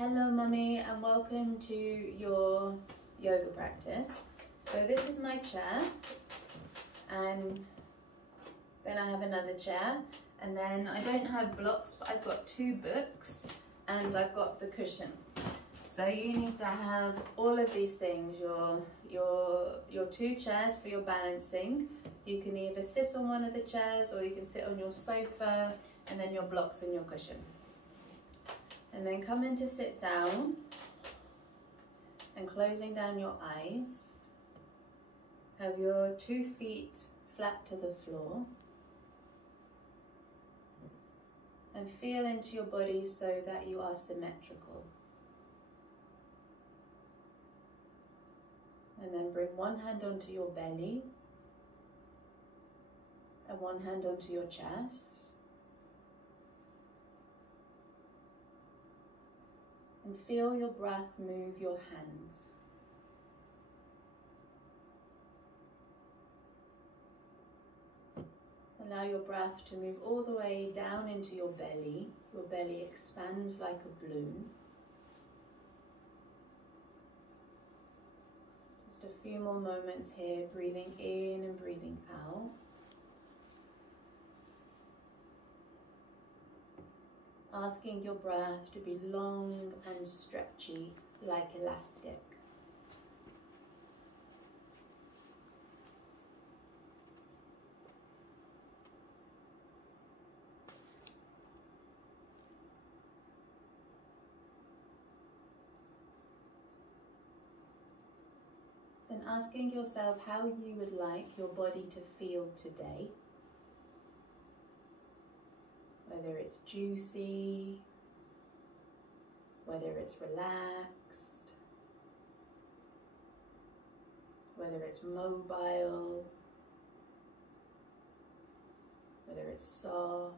Hello mummy, and welcome to your yoga practice. So this is my chair, and then I have another chair, and then I don't have blocks, but I've got 2 books and I've got the cushion. So you need to have all of these things, your 2 chairs for your balancing. You can either sit on one of the chairs or you can sit on your sofa, and then your blocks and your cushion. And then come in to sit down and closing down your eyes. Have your 2 feet flat to the floor. And feel into your body so that you are symmetrical. And then bring one hand onto your belly and one hand onto your chest. And feel your breath move your hands. Allow your breath to move all the way down into your belly. Your belly expands like a balloon. Just a few more moments here, breathing in and breathing out. Asking your breath to be long and stretchy like elastic. Then asking yourself how you would like your body to feel today. Whether it's juicy, whether it's relaxed, whether it's mobile, whether it's soft.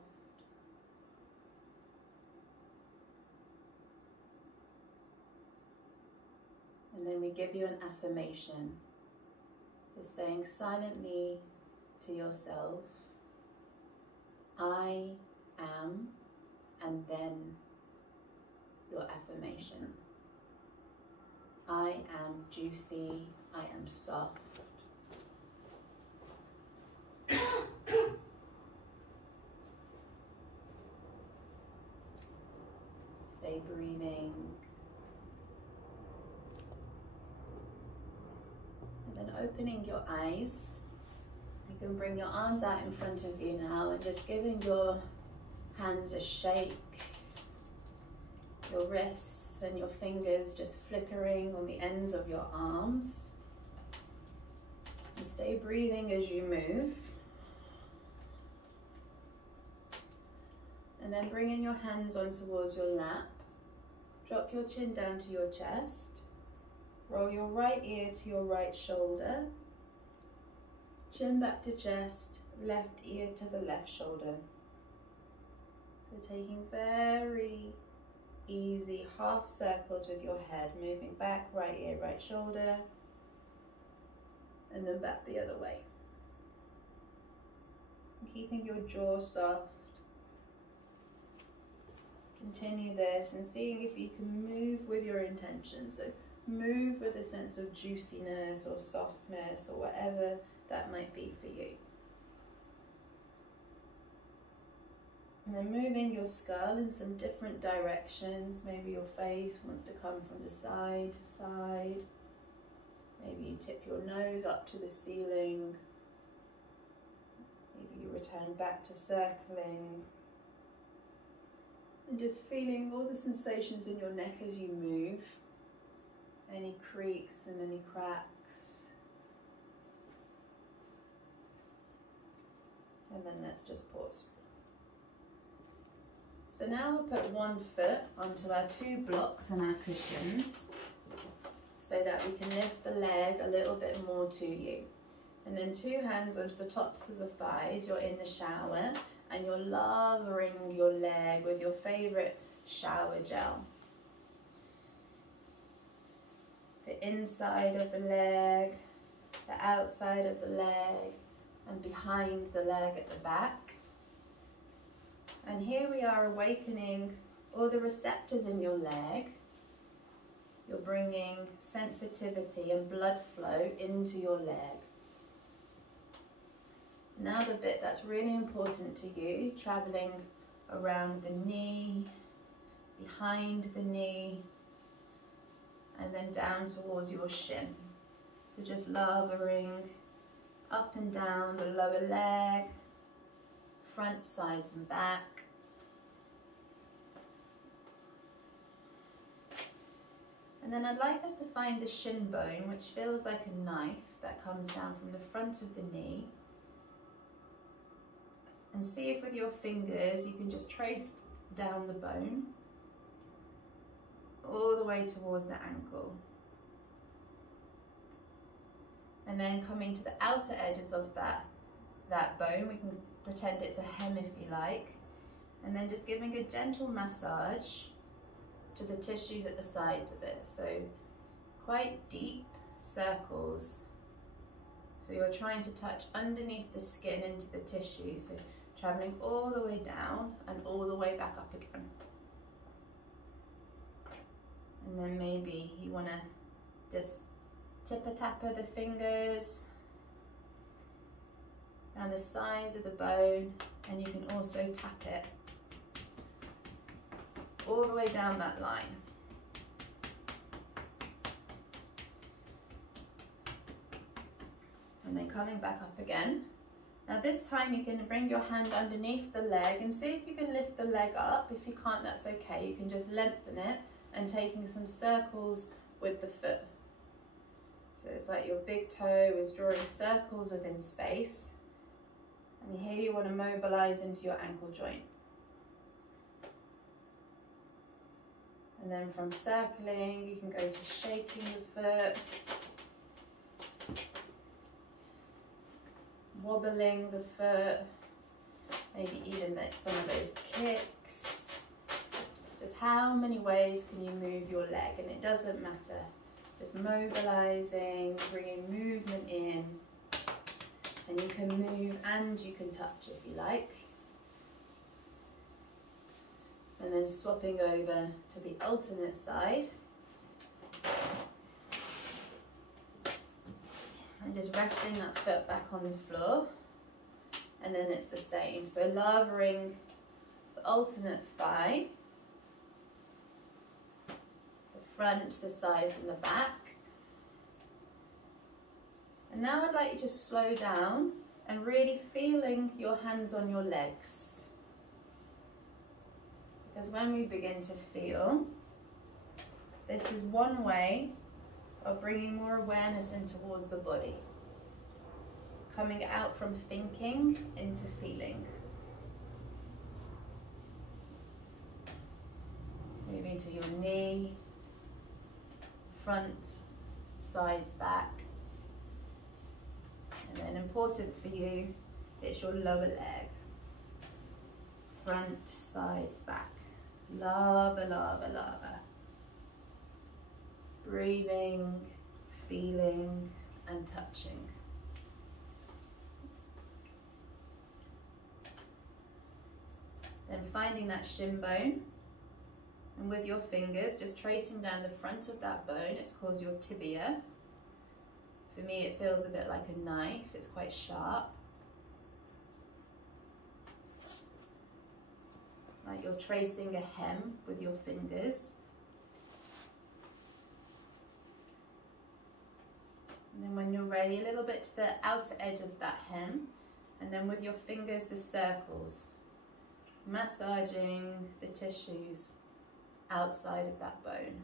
And then we give you an affirmation, just saying silently to yourself, I am, and then your affirmation. I am juicy, I am soft. Stay breathing. And then opening your eyes. You can bring your arms out in front of you now and just giving your hands a shake, your wrists and your fingers just flickering on the ends of your arms. And stay breathing as you move. And then bringing your hands on towards your lap. Drop your chin down to your chest. Roll your right ear to your right shoulder. Chin back to chest, left ear to the left shoulder. So taking very easy half circles with your head, moving back, right ear, right shoulder, and then back the other way. And keeping your jaw soft. Continue this and seeing if you can move with your intention. So move with a sense of juiciness or softness or whatever that might be for you. And then moving your skull in some different directions. Maybe your face wants to come from the side to side. Maybe you tip your nose up to the ceiling. Maybe you return back to circling. And just feeling all the sensations in your neck as you move. Any creaks and any cracks. And then let's just pause. So now we'll put one foot onto our 2 blocks and our cushions so that we can lift the leg a little bit more to you. And then 2 hands onto the tops of the thighs. You're in the shower and you're lavering your leg with your favorite shower gel. The inside of the leg, the outside of the leg, and behind the leg at the back. And here we are awakening all the receptors in your leg you're bringing sensitivity and blood flow into your leg. Now the bit that's really important to you, traveling around the knee, behind the knee, and then down towards your shin. So just lavering up and down the lower leg, front, sides and back. And then I'd like us to find the shin bone, which feels like a knife that comes down from the front of the knee. And see if with your fingers you can just trace down the bone all the way towards the ankle. And then coming to the outer edges of that bone, we can pretend it's a hem if you like. And then just giving a gentle massage to the tissues at the sides of it. So quite deep circles. So you're trying to touch underneath the skin into the tissue. So traveling all the way down and all the way back up again. And then maybe you want to just tipper-tapper the fingers down the sides of the bone, and you can also tap it all the way down that line. And then coming back up again. Now this time you can bring your hand underneath the leg and see if you can lift the leg up. If you can't, that's okay. You can just lengthen it and taking some circles with the foot. So it's like your big toe is drawing circles within space. And here you want to mobilize into your ankle joint. And then from circling, you can go to shaking the foot, wobbling the foot, maybe even some of those kicks. Just how many ways can you move your leg? And it doesn't matter. Just mobilizing, bringing movement in. And you can move and you can touch if you like. And then swapping over to the alternate side. And just resting that foot back on the floor. And then it's the same. So lavering the alternate thigh. The front, the sides and the back. And now I'd like you to slow down and really feeling your hands on your legs. Because when we begin to feel, this is one way of bringing more awareness in towards the body. Coming out from thinking into feeling. Moving to your knee, front, sides, back. And then important for you, it's your lower leg. Front, sides, back. Lava, lava, lava. Breathing, feeling, and touching. Then finding that shin bone, and with your fingers, just tracing down the front of that bone. It's called your tibia. For me, it feels a bit like a knife. It's quite sharp. Like you're tracing a hem with your fingers. And then when you're ready, a little bit to the outer edge of that hem. And then with your fingers, the circles. Massaging the tissues outside of that bone.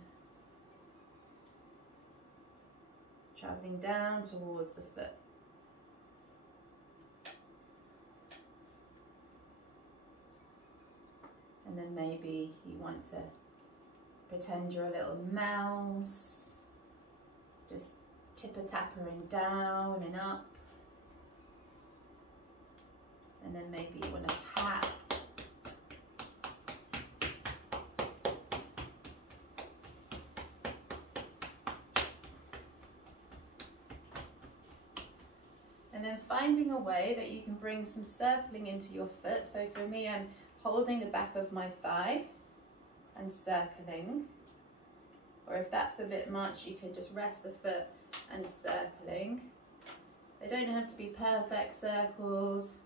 Traveling down towards the foot. And then maybe you want to pretend you're a little mouse. Just tipper-tappering down and up. And then maybe you want to tap. And then finding a way that you can bring some circling into your foot. So for me, I'm holding the back of my thigh and circling or if that's a bit much, you can just rest the foot and circling. They don't have to be perfect circles.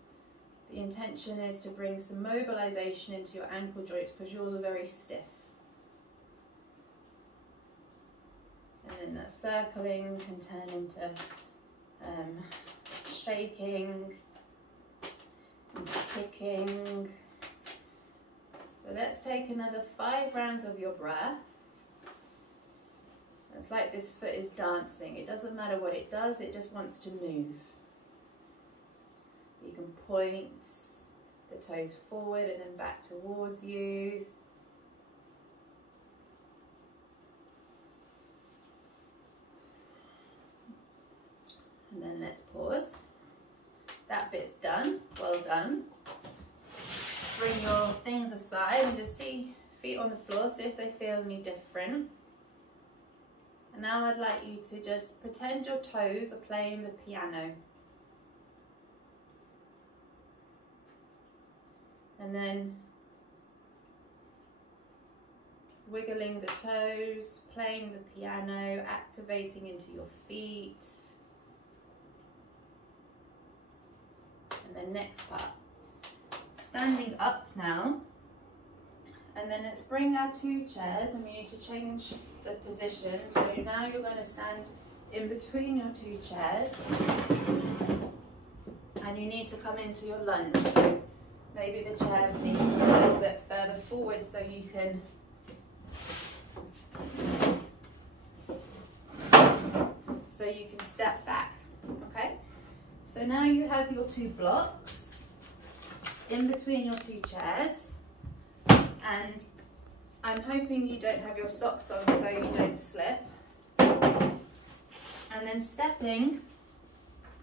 The intention is to bring some mobilization into your ankle joints because yours are very stiff. And then that circling can turn into shaking, into kicking. So let's take another 5 rounds of your breath. It's like this foot is dancing. It doesn't matter what it does, it just wants to move. You can point the toes forward and then back towards you. And then let's pause. That bit's done. Well done. Bring your things aside and just see feet on the floor, see if they feel any different. And now I'd like you to just pretend your toes are playing the piano. And then wiggling the toes, playing the piano, activating into your feet. And then next part, standing up now. And then let's bring our 2 chairs and we need to change the position. So now you're going to stand in between your 2 chairs and you need to come into your lunge. So maybe the chairs need to go a little bit further forward so you can step back, okay? So now you have your 2 blocks in between your 2 chairs. And I'm hoping you don't have your socks on so you don't slip. And then stepping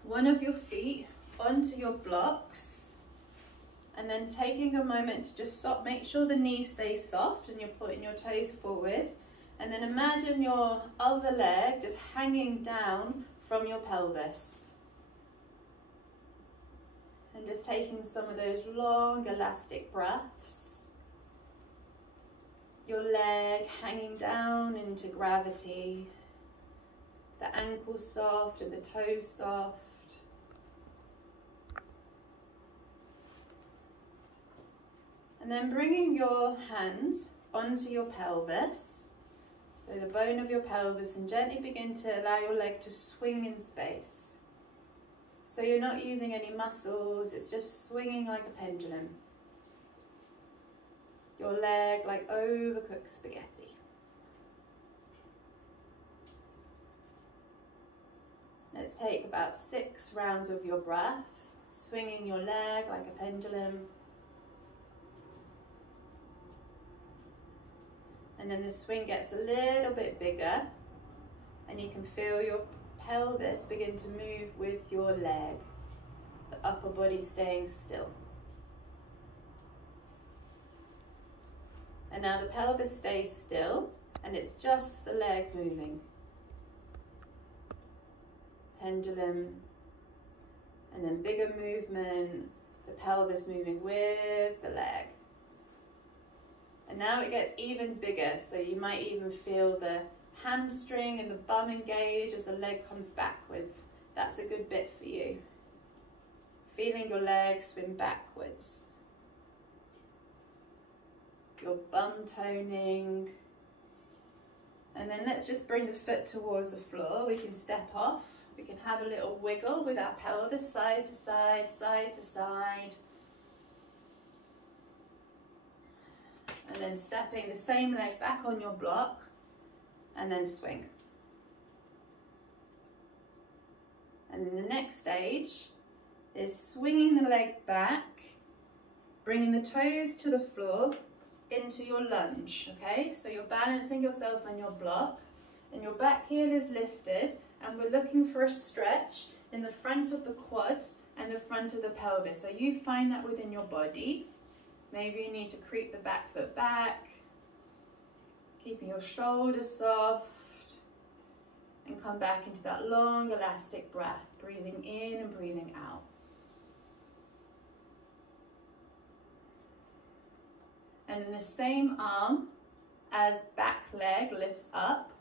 one of your feet onto your blocks and then taking a moment to just make sure the knee stays soft and you're putting your toes forward. And then imagine your other leg just hanging down from your pelvis. And just taking some of those long elastic breaths. Your leg hanging down into gravity, the ankle soft and the toes soft. And then bringing your hands onto your pelvis, so the bone of your pelvis, and gently begin to allow your leg to swing in space. So you're not using any muscles, it's just swinging like a pendulum. Your leg like overcooked spaghetti. Let's take about 6 rounds of your breath, swinging your leg like a pendulum. And then the swing gets a little bit bigger and you can feel your pelvis begin to move with your leg, the upper body staying still. And now the pelvis stays still and it's just the leg moving. Pendulum, and then bigger movement, the pelvis moving with the leg. And now it gets even bigger, so you might even feel the hamstring and the bum engage as the leg comes backwards. That's a good bit for you. Feeling your leg swing backwards. Your bum toning. And then let's just bring the foot towards the floor. We can step off. We can have a little wiggle with our pelvis side to side, side to side. And then stepping the same leg back on your block and then swing. And then the next stage is swinging the leg back, bringing the toes to the floor into your lunge, okay? So you're balancing yourself on your block and your back heel is lifted and we're looking for a stretch in the front of the quads and the front of the pelvis. So you find that within your body. Maybe you need to creep the back foot back, keeping your shoulders soft, and come back into that long elastic breath, breathing in and breathing out. And then the same arm as back leg lifts up,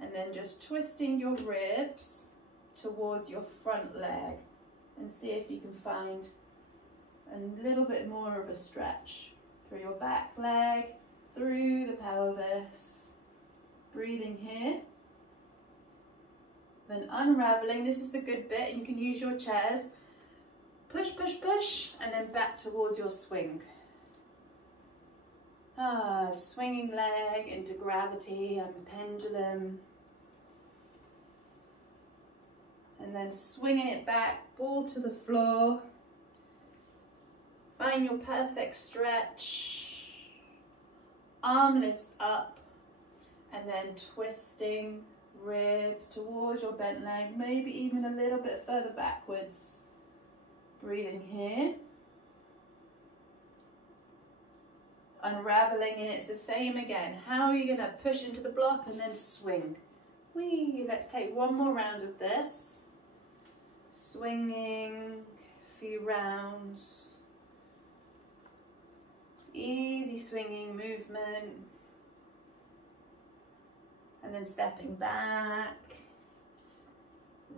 and then just twisting your ribs towards your front leg, and see if you can find a little bit more of a stretch through your back leg, through the pelvis. Breathing here. Then unraveling, this is the good bit, and you can use your chairs. Push, push, push, and then back towards your swing. Swinging leg into gravity and pendulum. And then swinging it back, ball to the floor. Find your perfect stretch. Arm lifts up, and then twisting ribs towards your bent leg, maybe even a little bit further backwards. Breathing here. Unraveling, and it's the same again. How are you going to push into the block and then swing? Whee! Let's take one more round of this. Swinging a few rounds. Easy swinging movement. And then stepping back,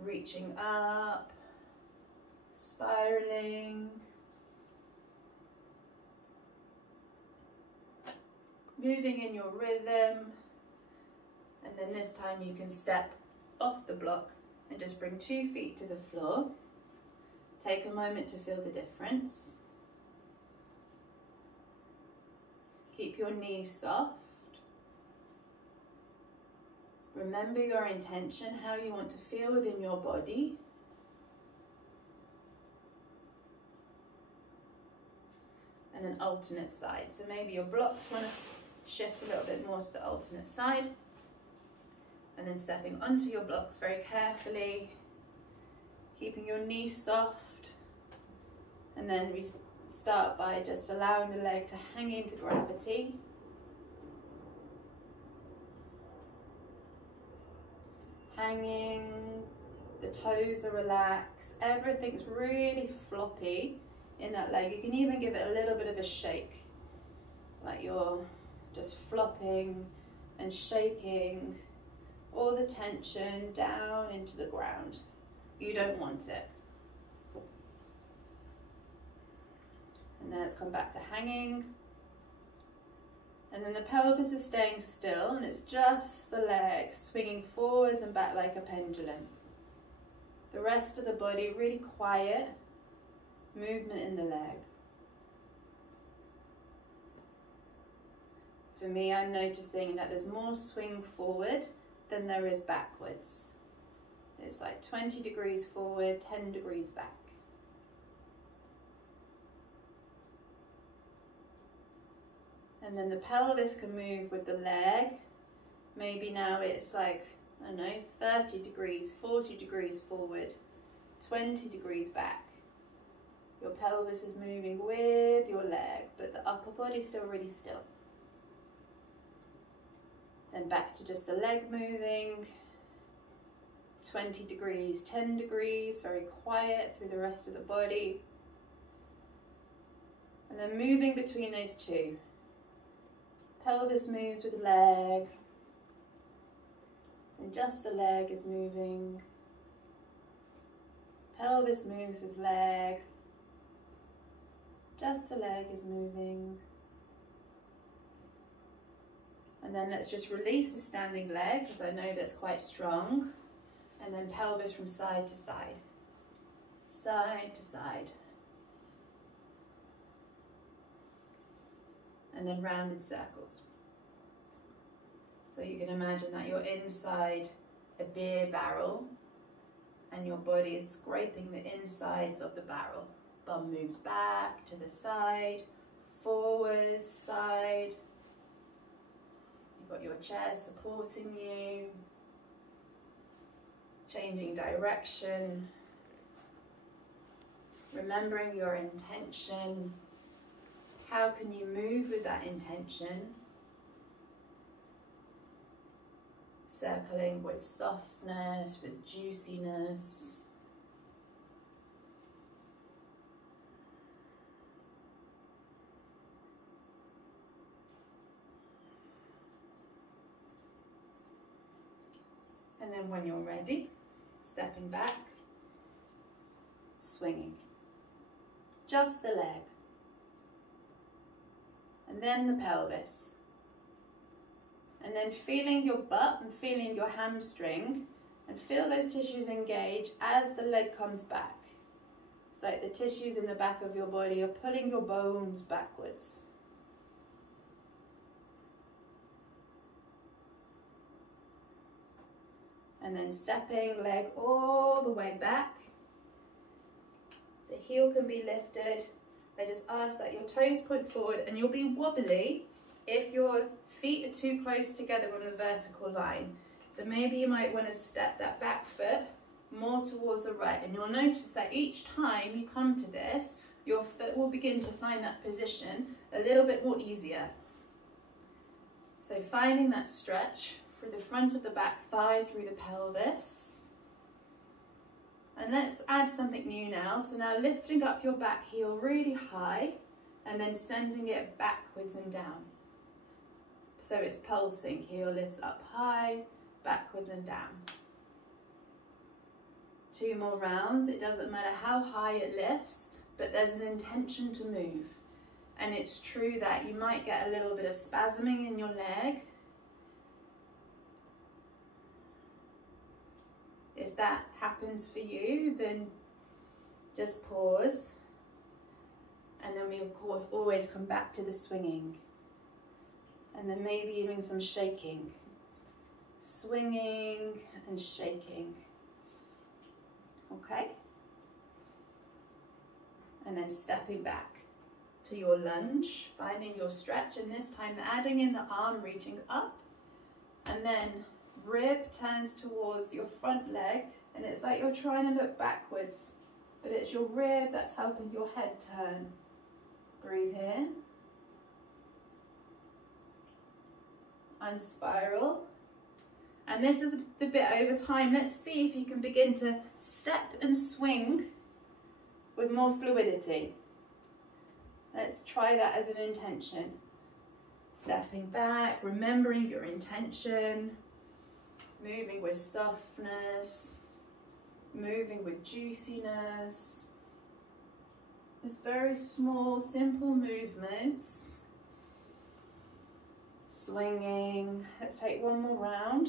reaching up, spiraling. Moving in your rhythm. And then this time you can step off the block and just bring 2 feet to the floor. Take a moment to feel the difference. Keep your knees soft. Remember your intention, how you want to feel within your body. And an alternate side. So maybe your blocks want to shift a little bit more to the alternate side. And then stepping onto your blocks very carefully. Keeping your knees soft. And then we start by just allowing the leg to hang into gravity. Hanging, the toes are relaxed, everything's really floppy in that leg. You can even give it a little bit of a shake, like you're just flopping and shaking all the tension down into the ground. You don't want it. And then let's come back to hanging. And then the pelvis is staying still, and it's just the legs swinging forwards and back like a pendulum. The rest of the body really quiet, movement in the leg. For me, I'm noticing that there's more swing forward than there is backwards. It's like 20 degrees forward, 10 degrees back. And then the pelvis can move with the leg. Maybe now it's like, I don't know, 30 degrees, 40 degrees forward, 20 degrees back. Your pelvis is moving with your leg, but the upper body's still really still. Then back to just the leg moving. 20 degrees, 10 degrees, very quiet through the rest of the body. And then moving between those two. Pelvis moves with leg, and just the leg is moving. Pelvis moves with leg, just the leg is moving. And then let's just release the standing leg, because I know that's quite strong. And then pelvis from side to side, side to side. And then round in circles. So you can imagine that you're inside a beer barrel and your body is scraping the insides of the barrel. Bum moves back to the side, forward, side. You've got your chair supporting you. Changing direction. Remembering your intention. How can you move with that intention? Circling with softness, with juiciness. And then when you're ready, stepping back, swinging. Just the leg. And then the pelvis. And then feeling your butt and feeling your hamstring, and feel those tissues engage as the leg comes back. It's like the tissues in the back of your body are pulling your bones backwards. And then stepping, leg all the way back. The heel can be lifted. I just ask that your toes point forward, and you'll be wobbly if your feet are too close together on the vertical line. So maybe you might want to step that back foot more towards the right, and you'll notice that each time you come to this, your foot will begin to find that position a little bit more easier. So finding that stretch through the front of the back thigh, through the pelvis. And let's add something new now. So now lifting up your back heel really high and then sending it backwards and down. So it's pulsing, heel lifts up high, backwards and down. 2 more rounds. It doesn't matter how high it lifts, but there's an intention to move. And it's true that you might get a little bit of spasming in your leg. If that happens for you, then just pause. And then we of course always come back to the swinging. And then maybe even some shaking. Swinging and shaking. Okay? And then stepping back to your lunge, finding your stretch, and this time adding in the arm reaching up, and then rib turns towards your front leg, and it's like you're trying to look backwards, but it's your rib that's helping your head turn. Breathe in. Unspiral. And this is the bit over time. Let's see if you can begin to step and swing with more fluidity. Let's try that as an intention. Stepping back, remembering your intention, moving with softness, moving with juiciness. It's very small, simple movements. Swinging. Let's take one more round.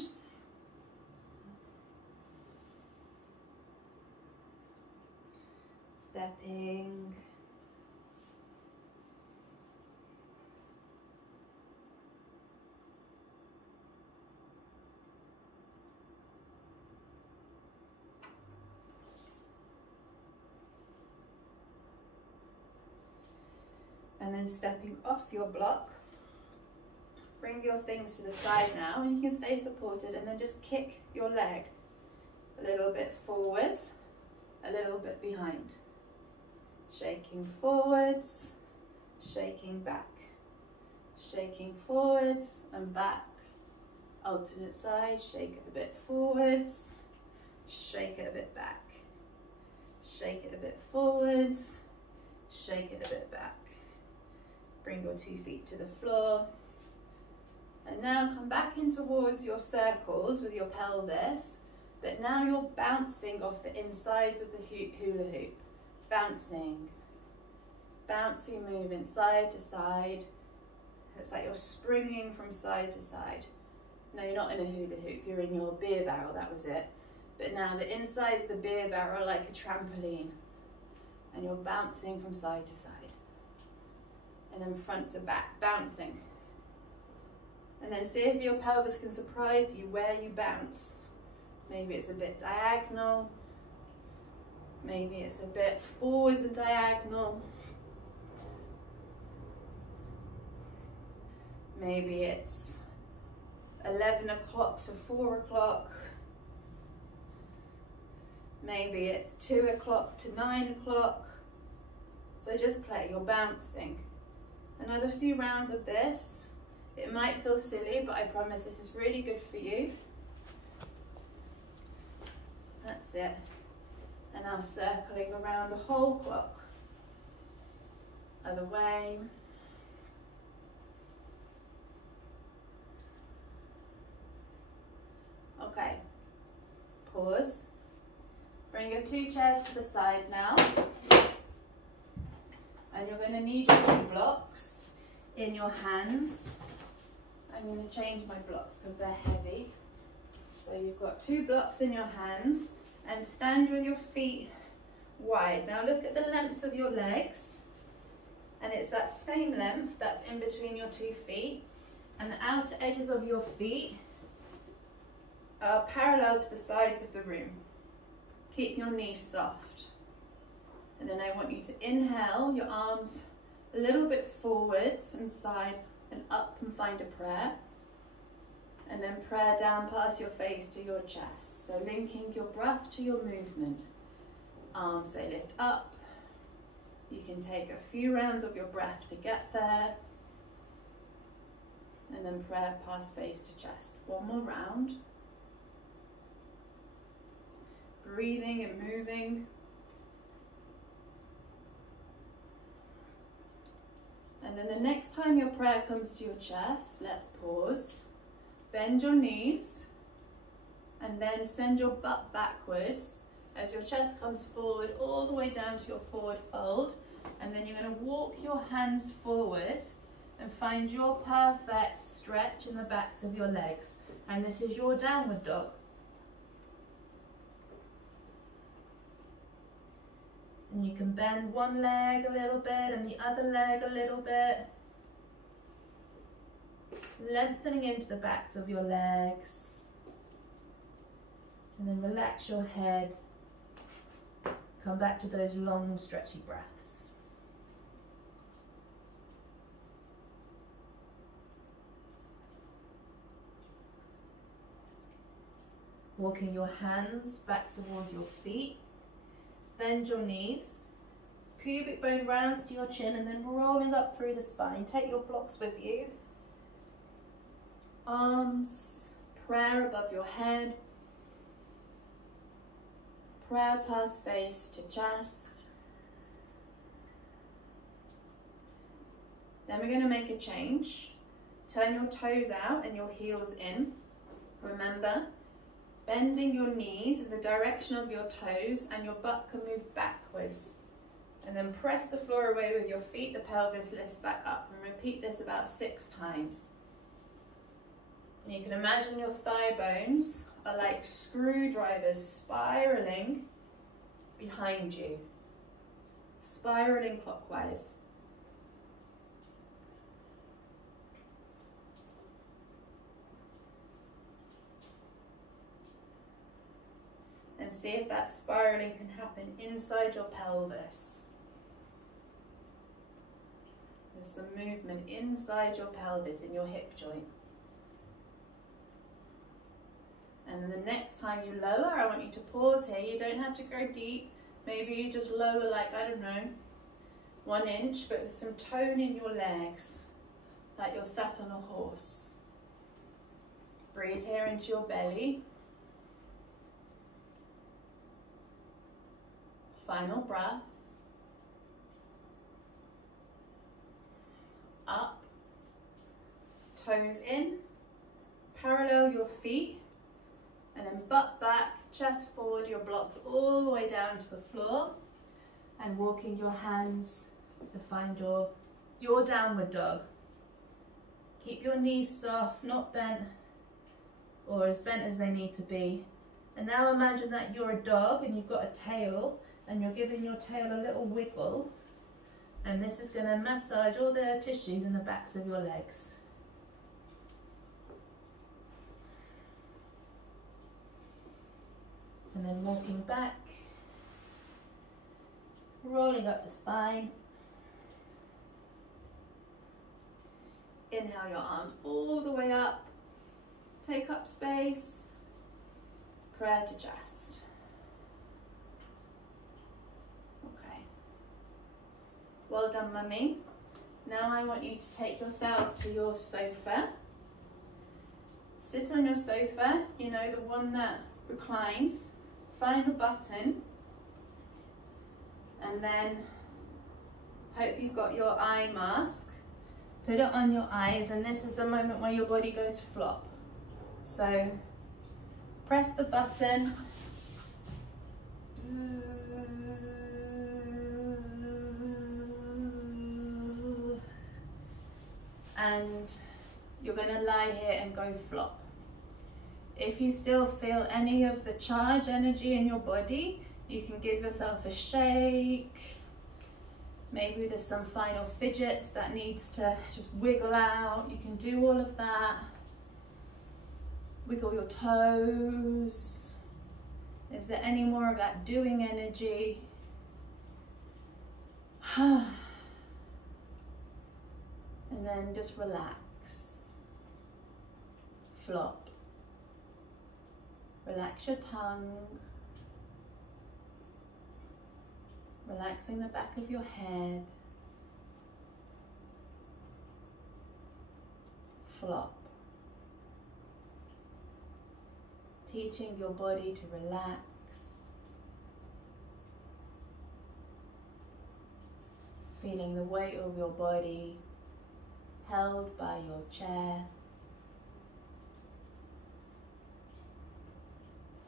Stepping. And then stepping off your block. Bring your things to the side now, and you can stay supported, and then just kick your leg a little bit forward, a little bit behind. Shaking forwards, shaking back. Shaking forwards and back. Alternate side, shake it a bit forwards, shake it a bit back. Shake it a bit forwards, shake it a bit back. Bring your 2 feet to the floor. And now come back in towards your circles with your pelvis, but now you're bouncing off the insides of the hula hoop. Bouncing. Bouncy movement side to side. It's like you're springing from side to side. No, you're not in a hula hoop, you're in your beer barrel, that was it. But now the insides of the beer barrel are like a trampoline. And you're bouncing from side to side. And then front to back, bouncing. And then see if your pelvis can surprise you where you bounce. Maybe it's a bit diagonal. Maybe it's a bit forwards and diagonal. Maybe it's 11 o'clock to 4 o'clock. Maybe it's 2 o'clock to 9 o'clock. So just play, you're bouncing. Another few rounds of this. It might feel silly, but I promise this is really good for you. That's it. And now circling around the whole clock. Other way. Okay, pause. Bring your 2 chairs to the side now. And you're going to need your 2 blocks in your hands. I'm going to change my blocks because they're heavy. So you've got 2 blocks in your hands and stand with your feet wide. Now look at the length of your legs, and it's that same length that's in between your 2 feet, and the outer edges of your feet are parallel to the sides of the room. Keep your knees soft. And then I want you to inhale, your arms a little bit forwards and side and up, and find a prayer. And then prayer down past your face to your chest. So linking your breath to your movement. Arms, they lift up. You can take a few rounds of your breath to get there. And then prayer past face to chest. One more round. Breathing and moving. And then the next time your prayer comes to your chest, let's pause. Bend your knees and then send your butt backwards as your chest comes forward all the way down to your forward fold. And then you're going to walk your hands forward and find your perfect stretch in the backs of your legs. And this is your downward dog. And you can bend one leg a little bit and the other leg a little bit. Lengthening into the backs of your legs. And then relax your head. Come back to those long, stretchy breaths. Walking your hands back towards your feet. Bend your knees. Pubic bone rounds to your chin and then rolling up through the spine. Take your blocks with you. Arms, prayer above your head. Prayer past face to chest. Then we're going to make a change. Turn your toes out and your heels in. Remember, bending your knees in the direction of your toes and your butt can move backwards. And then press the floor away with your feet, the pelvis lifts back up. And repeat this about 6 times. And you can imagine your thigh bones are like screwdrivers spiraling behind you. Spiraling clockwise. And see if that spiraling can happen inside your pelvis. There's some movement inside your pelvis, in your hip joint. And the next time you lower, I want you to pause here. You don't have to go deep. Maybe you just lower like, I don't know, 1 inch, but with some tone in your legs, like you're sat on a horse. Breathe here into your belly. Final breath. Up. Toes in. Parallel your feet. And then butt back, chest forward, your blocks all the way down to the floor. And walking your hands to find your downward dog. Keep your knees soft, not bent, or as bent as they need to be. And now imagine that you're a dog and you've got a tail, and you're giving your tail a little wiggle. And this is going to massage all the tissues in the backs of your legs. And then walking back, rolling up the spine. Inhale your arms all the way up. Take up space. Prayer to chest. Okay. Well done, mummy. Now I want you to take yourself to your sofa. Sit on your sofa, you know, the one that reclines. Find the button, and then hope you've got your eye mask. Put it on your eyes, and this is the moment where your body goes flop. So press the button, And you're going to lie here and go flop. If you still feel any of the charge energy in your body, you can give yourself a shake. Maybe there's some final fidgets that needs to just wiggle out. You can do all of that. Wiggle your toes. Is there any more of that doing energy? And then just relax. Flop. Relax your tongue. Relaxing the back of your head. Flop. Teaching your body to relax. Feeling the weight of your body held by your chair.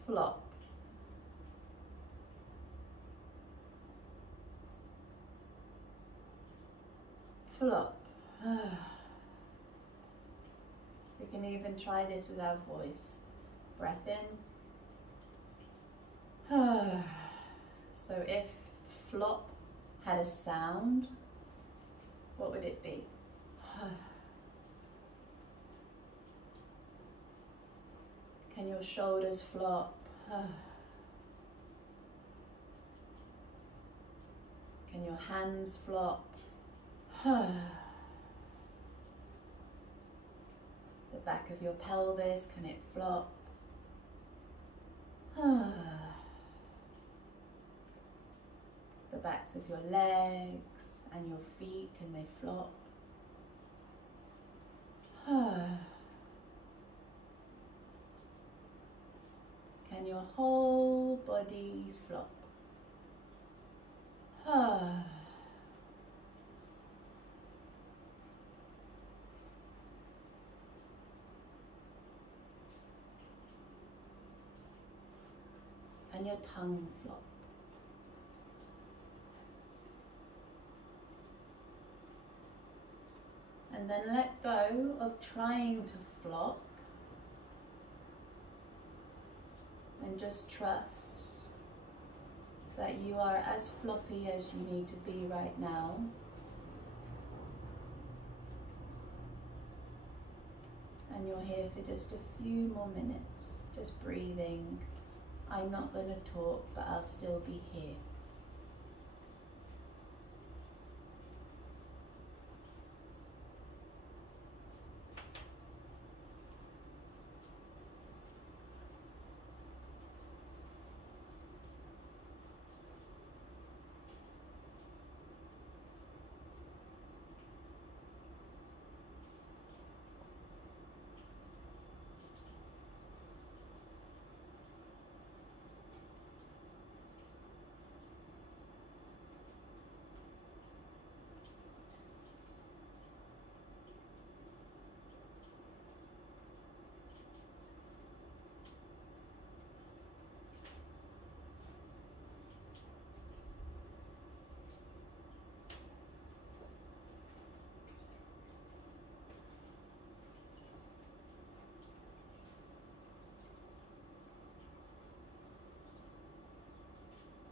Flop. Flop. You can even try this without voice. Breath in. So if flop had a sound, what would it be? Can your shoulders flop? Can your hands flop? The back of your pelvis, can it flop? The backs of your legs and your feet, can they flop? Can your whole body flop? Can your tongue flop? And then let go of trying to flop and just trust that you are as floppy as you need to be right now. And you're here for just a few more minutes, just breathing. I'm not going to talk, but I'll still be here.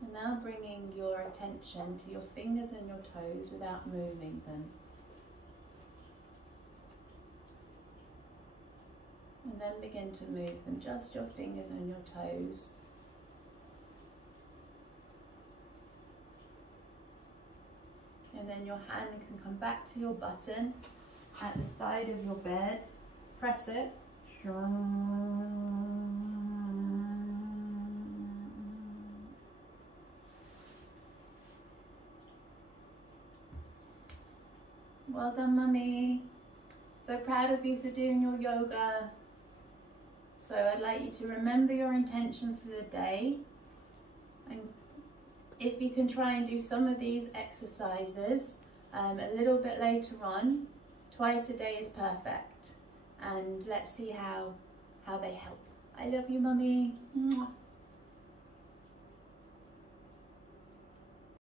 And now bringing your attention to your fingers and your toes without moving them. And then begin to move them, just your fingers and your toes. And then your hand can come back to your button at the side of your bed. Press it. Well done, Mummy. So proud of you for doing your yoga. So I'd like you to remember your intention for the day. And if you can try and do some of these exercises a little bit later on, twice a day is perfect. And let's see how they help. I love you, Mummy. Mwah.